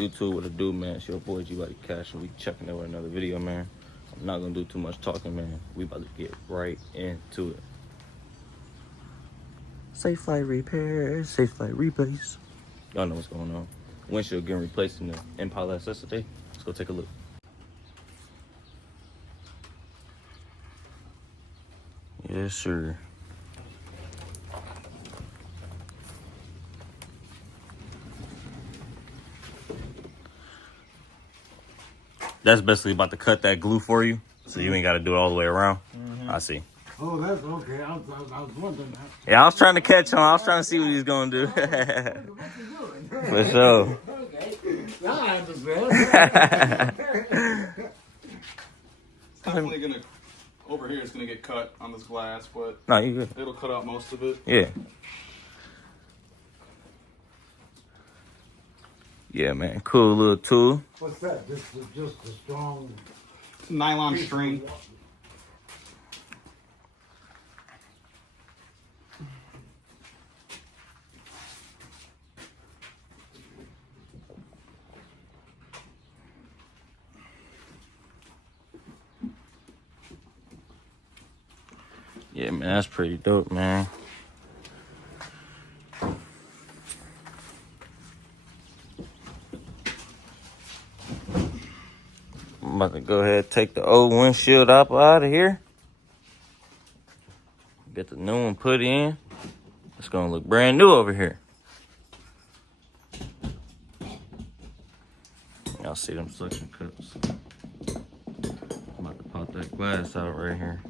YouTube, what it do, man? It's your boy G Body Cash, and we checking out with another video, man. I'm not gonna do too much talking, man. We about to get right into it. Safe flight repairs, safe flight replace. Y'all know what's going on. Windshield getting replaced in the Impala SS today. Let's go take a look. Yes, sir. That's basically about to cut that glue for you, so you ain't got to do it all the way around. I see. Oh, that's okay. I was wondering that. Yeah, I was trying to catch him. I was trying to see what he's going to do. For sure. Okay. Now I understand. It's definitely going to, over here it's going to get cut on this glass, but No, you good. it'll cut out most of it. Yeah. Yeah, man. Cool little tool. What's that? This is just a strong Nylon string. Yeah, man. That's pretty dope, man. I'm about to go ahead and take the old windshield up out of here. Get the new one put in. It's going to look brand new over here. Y'all see them suction cups. I'm about to pop that glass out right here.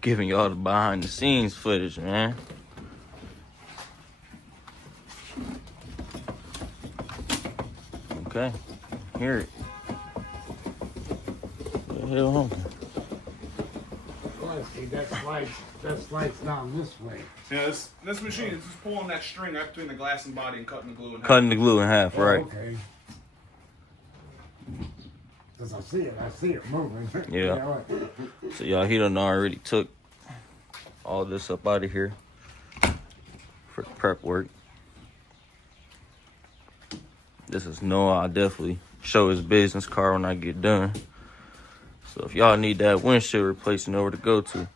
Giving y'all the behind the scenes footage, man. Okay, hear it. What the hell happened? Well, see, that slides down this way. Yeah, this machine is just pulling that string right between the glass and body and cutting the glue in half. Cutting the glue in half, right? Okay. Because I see it moving. Yeah. So y'all, he done already took all this up out of here for prep work. This is Noah. I'll definitely show his business card when I get done. So if y'all need that windshield replaced, you know where to go to.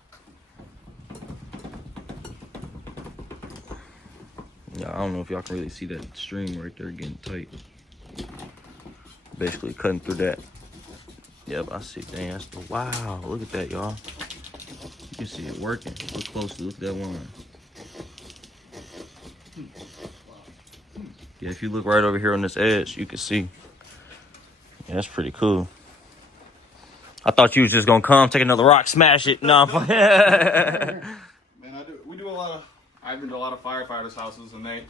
Yeah, I don't know if y'all can really see that string right there getting tight. Basically cutting through that. Yep, I see. Dang, that's the wow. Look at that, y'all. You can see it working. Look closely. Look at that line. Yeah, if you look right over here on this edge, you can see. Yeah, that's pretty cool. I thought you was just gonna come, take another rock, smash it. No, I'm Man, we do a lot of. I've been to a lot of firefighters' houses, and they,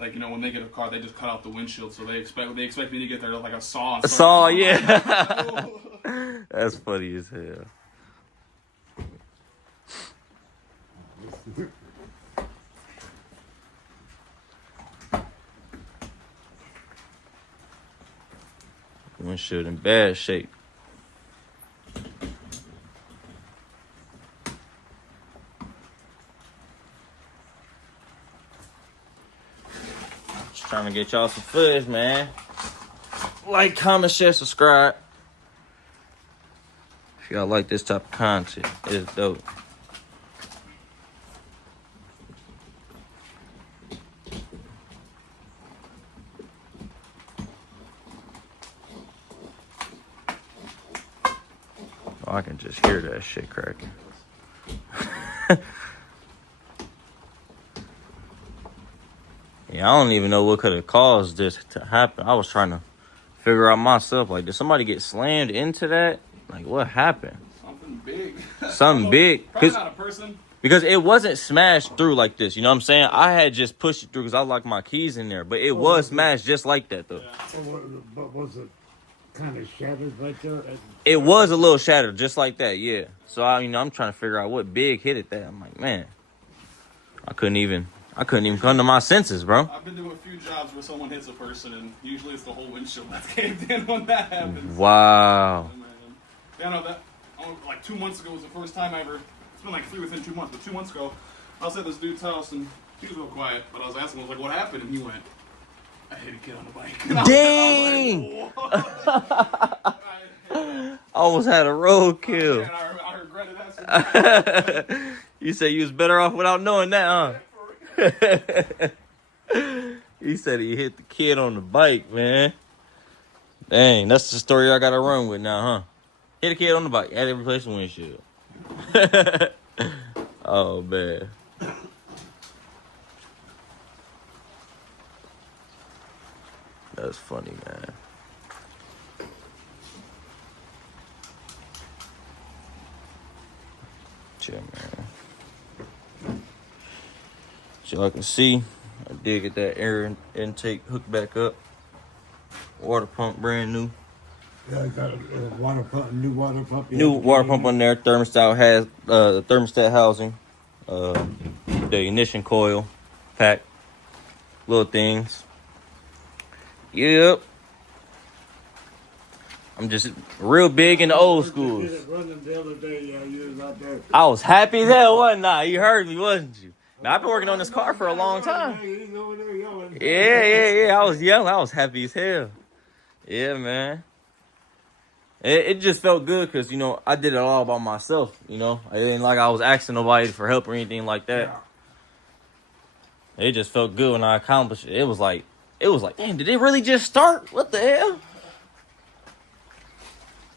like, you know, when they get a car, they just cut out the windshield, so they expect me to get there like a saw. a saw, yeah. That's funny as hell. Windshield in bad shape. Just trying to get y'all some footage, man. Like, comment, share, subscribe. If y'all like this type of content, it's dope. Oh, I can just hear that shit cracking. Yeah, I don't even know what could have caused this to happen. I was trying to figure out myself, like, did somebody get slammed into that? Like, what happened? Something big. Something big. Probably not a person. Because it wasn't smashed through like this, you know what I'm saying? I had just pushed it through because I locked my keys in there, but it was smashed just like that, though. Yeah. But was it kind of shattered right there? It was a little shattered, just like that, yeah. So, I'm trying to figure out what big hit it that. I'm like, man, I couldn't even come to my senses, bro. I've been doing a few jobs where someone hits a person, and usually it's the whole windshield that's caved in when that happens. Wow. Yeah, no, that like 2 months ago was the first time I ever. It's been like 3 within 2 months, but 2 months ago, I was at this dude's house and he was real quiet. But I was asking him, I was like, "What happened?" And he went, "I hit a kid on the bike." And Dang! I was like, I almost had a roadkill. man, I regretted that. So much. You said you was better off without knowing that, huh? He said he hit the kid on the bike, man. Dang, that's the story I gotta run with now, huh? Hit a kid on the bike, had to replace the windshield. Oh, man. That's funny, man. Chill, man. So y'all can see, I did get that air intake hooked back up. Water pump brand new. Yeah, I got a water pump, new water pump. New water pump on there. Thermostat has the thermostat housing, the ignition coil, pack, little things. Yep. I'm just real big in the old schools. Running the other day, you was out there. I was happy as hell, wasn't I? You heard me, wasn't you? Now, I've been working on this car for a long time. He's over there yelling. Yeah. I was young. I was happy as hell. Yeah, man. It just felt good because, you know, I did it all by myself, you know. It ain't like I was asking nobody for help or anything like that. Yeah. It just felt good when I accomplished it. It was like, damn, did it really just start? What the hell?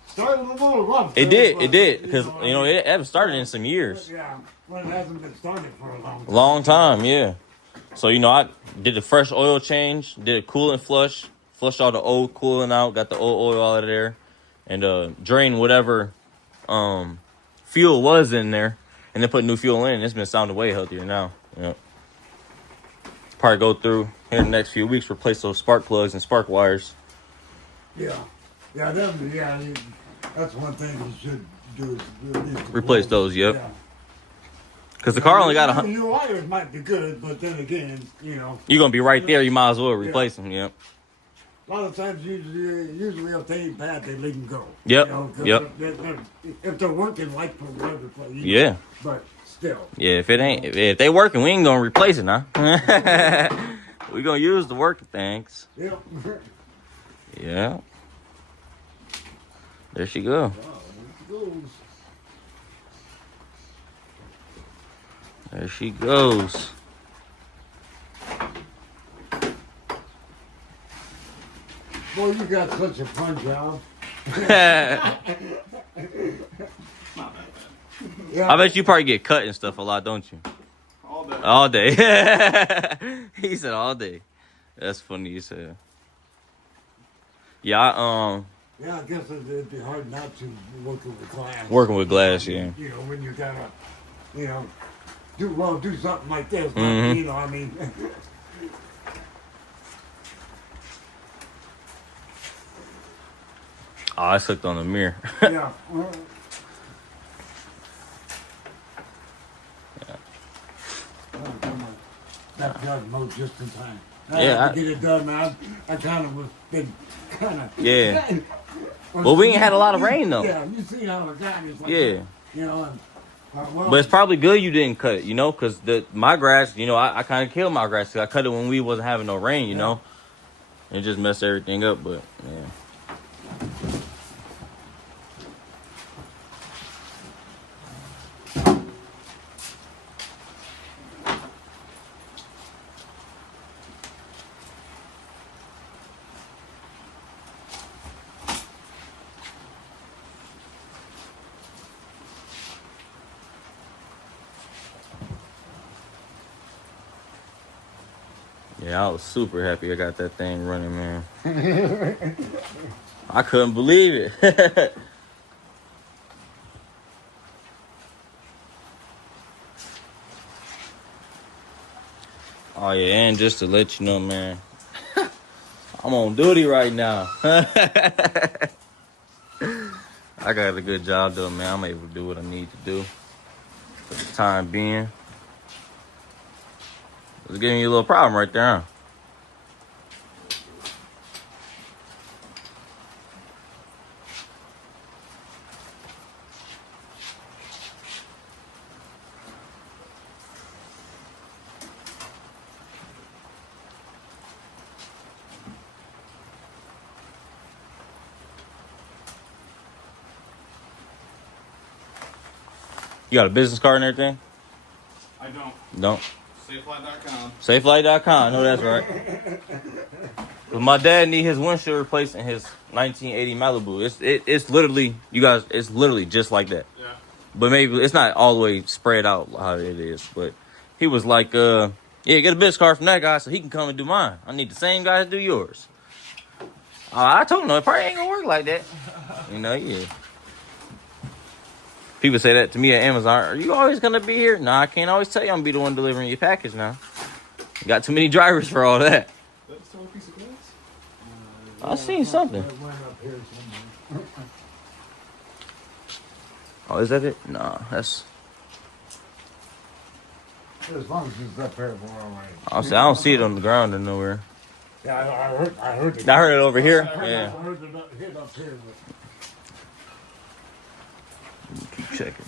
Started a little rough. It did. Because, you know, it haven't started in some years. Yeah, well, it hasn't been started for a long time. Long time, yeah. So, you know, I did the fresh oil change, did a coolant flush, flushed all the old coolant out, got the old oil out of there, and drained whatever fuel was in there, and then put new fuel in. It's been sounding way healthier now. Yeah. Probably go through here in the next few weeks, replace those spark plugs and spark wires. Yeah. That's one thing you should do is Replace those, yep. Because the car only got 100. New wires might be good, but then again, you know. You're going to be right there. You might as well replace them, yep. A lot of times, usually if they ain't bad, they leave them go. Yep, You know, 'cause yep. If they're working like for whatever place. Yeah. But still. Yeah, if they working, we ain't going to replace it, now. We going to use the working things. Yeah. Yeah. There she go. Wow, there it goes. There she goes. Boy, you got such a fun job. I bet you probably get cut and stuff a lot, don't you? All day. All day. He said all day. That's funny you said. Yeah, Yeah, I guess it'd be hard not to working with glass. Working with glass, yeah. You know, when you gotta, you know, do something like this. But, Mhm. you know, I mean. oh, I sucked on the mirror. Yeah. Oh, come on. Backyard mode just in time. Yeah, To get it done, man. I kind of was been kind of. Yeah. Well, we ain't had a lot of rain, though. Yeah, you see how the guy is like. Yeah. You know, and, well, But it's probably good you didn't cut it, you know, because my grass, you know, I kind of killed my grass 'cause I cut it when we wasn't having no rain, you know. It just messed everything up, but, yeah. Yeah, I was super happy I got that thing running, man. I couldn't believe it. Oh, yeah, and just to let you know, man, I'm on duty right now. I got a good job done, man. I'm able to do what I need to do for the time being. It's giving you a little problem right there, huh? You got a business card and everything? I don't. Don't. Safelight.com. Safelight.com. I know that's right. But my dad need his windshield replaced in his 1980 Malibu. It's literally, you guys, it's literally just like that. Yeah. But maybe it's not all the way spread out how it is. But he was like, yeah, get a business card from that guy so he can come and do mine. I need the same guy to do yours. I told him, no, it probably ain't gonna work like that. You know, yeah. People say that to me at Amazon. Are you always gonna be here? Nah, I can't always tell you I'm gonna be the one delivering your package now. You got too many drivers for all that. That's still a piece of glass? I seen something. It went up here somewhere. Oh, is that it? Nah, that's. As long as it's up here, we're all right. I don't see it on the ground or nowhere. Yeah, I heard it. I heard it over here. I Yeah. heard it hit up here. Keep checking.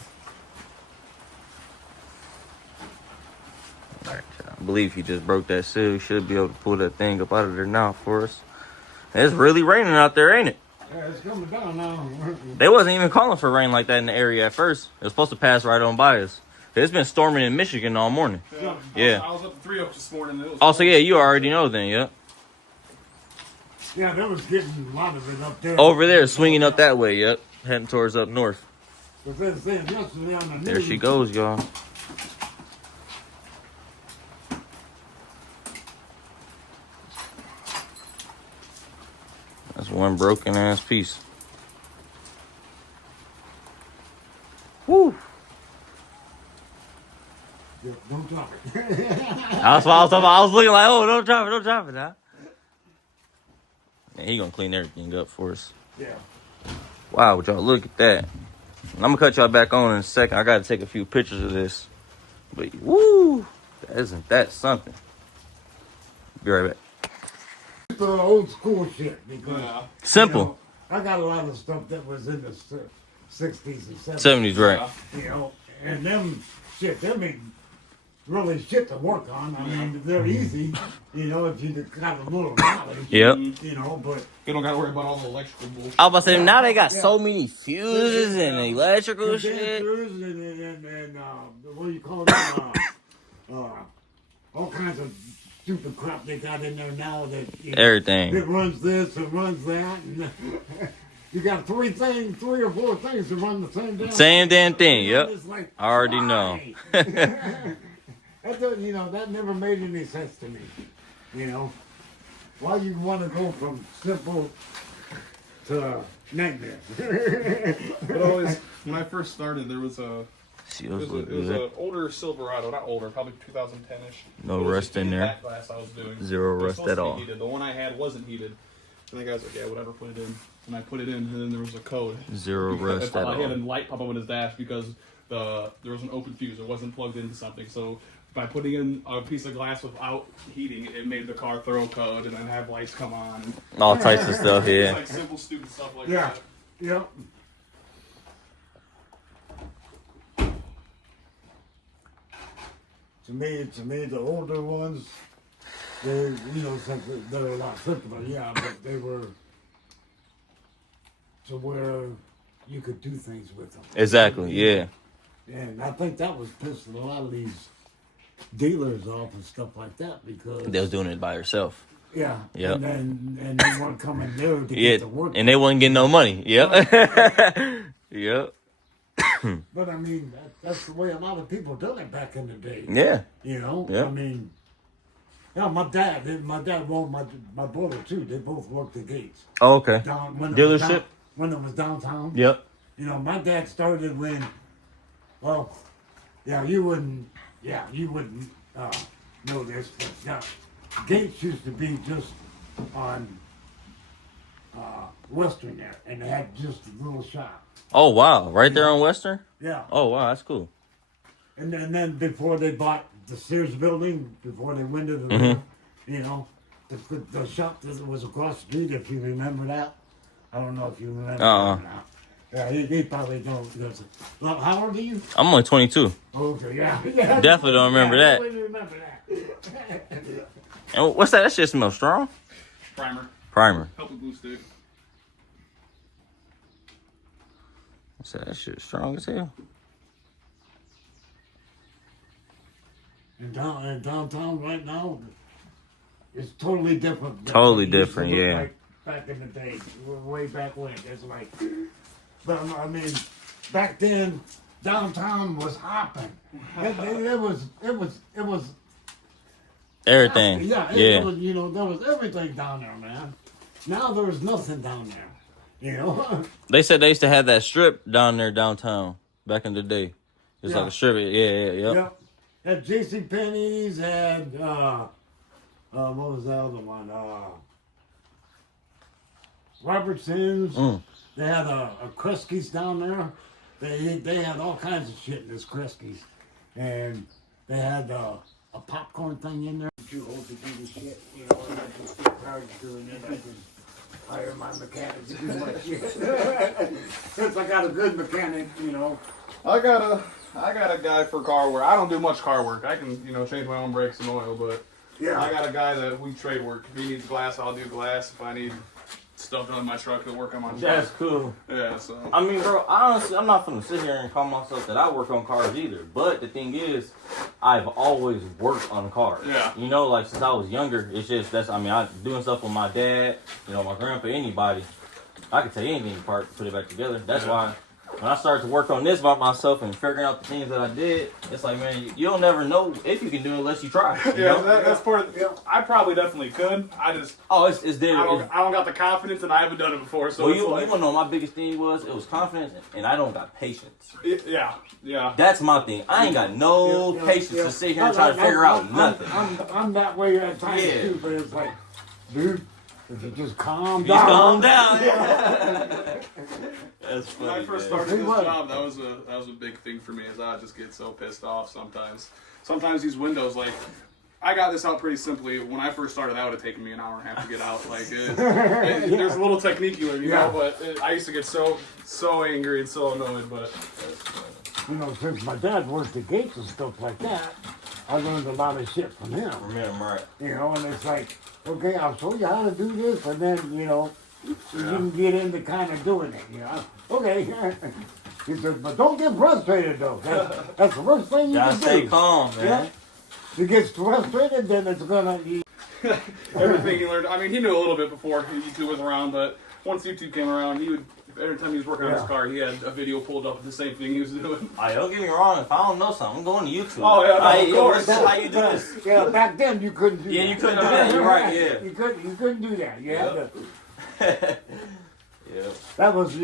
All right, I believe he just broke that seal. He should be able to pull that thing up out of there now for us. It's really raining out there, ain't it? Yeah, it's coming down now. They wasn't even calling for rain like that in the area at first. It was supposed to pass right on by us. It's been storming in Michigan all morning. Yeah. I was up to 3 up this morning. It was Also, yeah, you already know then, yeah. Yeah, that was getting a lot of it up there. Over there, swinging up that way, yep. Heading towards up north. But they're saying yesterday on the There news, she goes, y'all. That's one broken ass piece. Woo! Yeah, don't drop it. That's what I was talking about. I was looking like, oh, don't drop it now. Man, he gonna clean everything up for us. Yeah. Wow, y'all, look at that. I'm gonna cut y'all back on in a second. I gotta take a few pictures of this. But woo! Isn't that something? Be right back. It's the old school shit because Simple. you know, I got a lot of stuff that was in the 60s and 70s. 70s, right. You know, and them shit, them ain't really shit to work on. I mean, they're easy, you know, if you just got a little knowledge. Yep. You know, but You don't gotta worry about all the electrical bullshit. I was about to say, now they got Yeah. so many fuses and electrical shit. condensers and what do you call it? All kinds of stupid crap they got in there now that you know, Everything. it runs this and runs that, and you got three or four things that run the same Damn thing, yep. It's like, I already know. why? That doesn't, you know, that never made any sense to me. You know, why you want to go from simple to nightmare? But always, when I first started, there was a She it was was looking an good. older Silverado, not older, probably 2010-ish. No It was rust just in there. That glass I was doing. Zero It was rust supposed at to be all. Heated. The one I had wasn't heated. And the guy's like, yeah, whatever, put it in. And I put it in, and then there was a code. Zero rust at I had a all. light pop up on his dash because there was an open fuse. It wasn't plugged into something. So by putting in a piece of glass without heating, it made the car throw code and then have lights come on. And All types of stuff, it's yeah. like simple, stupid stuff like Yeah. that. Yep. To me, the older ones, they're, you know, they're a lot simpler, yeah, but they were to where you could do things with them. Exactly, yeah. And I think that was pissing a lot of these dealers off and stuff like that because They was doing it by herself. yeah, Yep. and they weren't coming there to Yeah, get the work. and they wasn't getting no money. Yep. Yep. But I mean, that's the way a lot of people done it back in the day. Yeah. You know, Yeah. I mean, yeah, my dad, well, my brother too. They both worked the gates Oh, okay. down when it was Dealership? when it was downtown. Yep. You know, my dad started when, well, you wouldn't know this, but gates used to be just on Western there, and they had just a little shop. Oh, wow. Right there on Western? Yeah. Oh, wow. That's cool. And then before they bought the Sears building, before they went to the, Mm-hmm. you know, the shop that was across the street, if you remember that. I don't know if you remember Uh-uh. that or not. Yeah, he probably don't. Because, well, how old are you? I'm only 22. Okay, yeah. Definitely don't remember that. Definitely remember that. And what's that? That shit smells strong? Primer. Primer. Help with boost it. What's that? That shit strong as hell. in downtown right now, it's totally different. than Totally what it used to different, look yeah. like back in the day, way back when. It's like, but I mean, back then, downtown was hopping. It was Everything. Yeah, Yeah. it was, you know, there was everything down there, man. Now there's nothing down there, you know. They said they used to have that strip down there downtown back in the day. It's Yeah. like a strip. Yeah. Yep. Had J.C. Penney's, had what was the other one? Robertson's. Mm. They had a Kresge's down there. They had all kinds of shit in this Kresge's, and they had a popcorn thing in there. Too old to do the shit, you know. And I just get tired of doing it. I can hire my mechanic to do my shit. Since I got a good mechanic, you know. I got a guy for car work. I don't do much car work. I can, change my own brakes and oil, but Yeah. I got a guy that we trade work. If he needs glass, I'll do glass. If I need stuff done in my truck, he'll work on my truck. That's cool. Yeah, so. I mean, bro, honestly, I'm not gonna sit here and call myself that I work on cars either. But the thing is, I've always worked on cars. Yeah. You know, like since I was younger, it's just I doing stuff with my dad, my grandpa, anybody. I can tell you anything apart, put it back together. That's why when I started to work on this by myself and figuring out the things that I did, it's like, man, you'll never know if you can do it unless you try. You know? That's part of. I probably definitely could. I just. Oh, it's there. I don't got the confidence, and I haven't done it before. So Well, it's you like, wanna know my biggest thing was? It was confidence, and I don't got patience. yeah. That's my thing. I ain't got no patience to sit here and try to figure out nothing. I'm that way at times Yeah. too, but it's like, dude, if you just calm Just down. calm down. That's funny. When I first man. started this job, that was a big thing for me. Is I just get so pissed off sometimes. Sometimes these windows, like, I got this out pretty simply. When I first started, that would have taken me an hour and a half to get out. Like, there's a little technique you learn, you know. But I used to get so angry and so annoyed. But You know, since my dad worked the gates and stuff like that, I learned a lot of shit from him. From him, right? You know, and it's like, okay, I'll show you how to do this, and then, you can get into kind of doing it, Okay. He said, but don't get frustrated, though. That's the worst thing you Gotta can stay do. calm, man. Yeah. If you get frustrated, then it's gonna... everything he learned, I mean, he knew a little bit before YouTube was around. But once YouTube came around, every time he was working on his car, he had a video pulled up of the same thing he was doing. Don't get me wrong. If I don't know something, I'm going to YouTube. Oh, yeah, no, of course. How you do this? Yeah, back then you couldn't do that. Yeah, you couldn't do that. You're right. Yeah. You couldn't do that. You had to... Yeah. That was,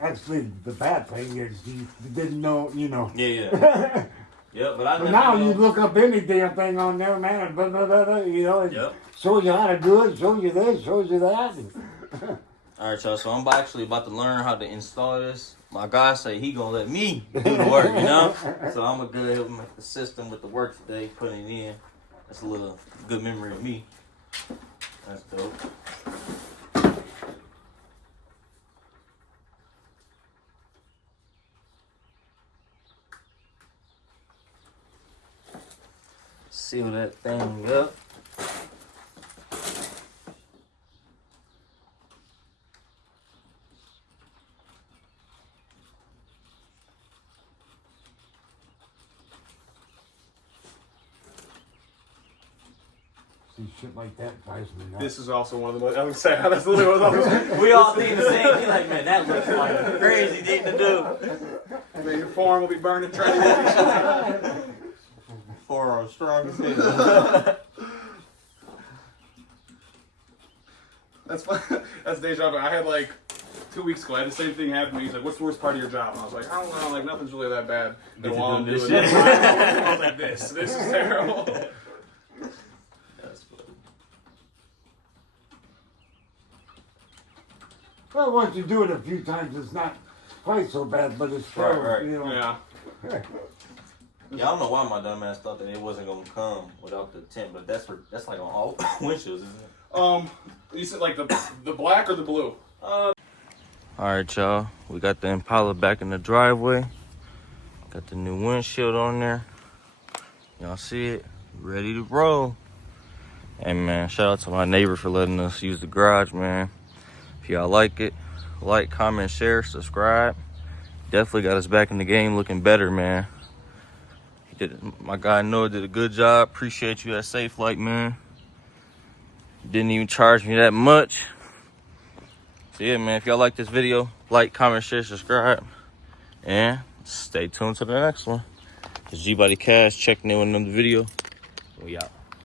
actually the bad thing is you didn't know, Yeah. Yeah, but I But never now know. you look up any damn thing on there, man, and it Yep. shows you how to do it, shows you this, shows you that. All right, y'all. So I'm actually about to learn how to install this. My guy say he gonna let me do the work, So I'm gonna go help him with the system with the work today, putting it in. That's a little good memory of me. That's dope. Seal that thing up. See, shit like that drives me nuts. This is also one of the most. I was saying that's literally what I was. We all think the same thing. Like, man, that looks like a crazy thing to do. Your forearm will be burning trying to get this. Forearm strong as hell. That's fun. That's deja vu. I had like 2 weeks ago. I had the same thing happen to me. He's like, "What's the worst part of your job?" And I was like, "I don't know. Like nothing's really that bad." And while I'm doing doing this this, I was like, "This is terrible." That's funny. Well, once you do it a few times, it's not quite so bad, but it's still, Right. Yeah. Yeah, I don't know why my dumb ass thought that it wasn't gonna come without the tint, but that's like on all windshields, isn't it? You said like the black or the blue? All right, y'all. We got the Impala back in the driveway. Got the new windshield on there. Y'all see it? Ready to roll. And man, shout out to my neighbor for letting us use the garage, man. If y'all like it, like, comment, share, subscribe. Definitely got us back in the game looking better, man. He My guy Noah did a good job. Appreciate you at Safe Flight, man. Didn't even charge me that much. So yeah, man, if y'all like this video, like, comment, share, subscribe, and stay tuned to the next one. It's G Body Cash checking in with another video. We out.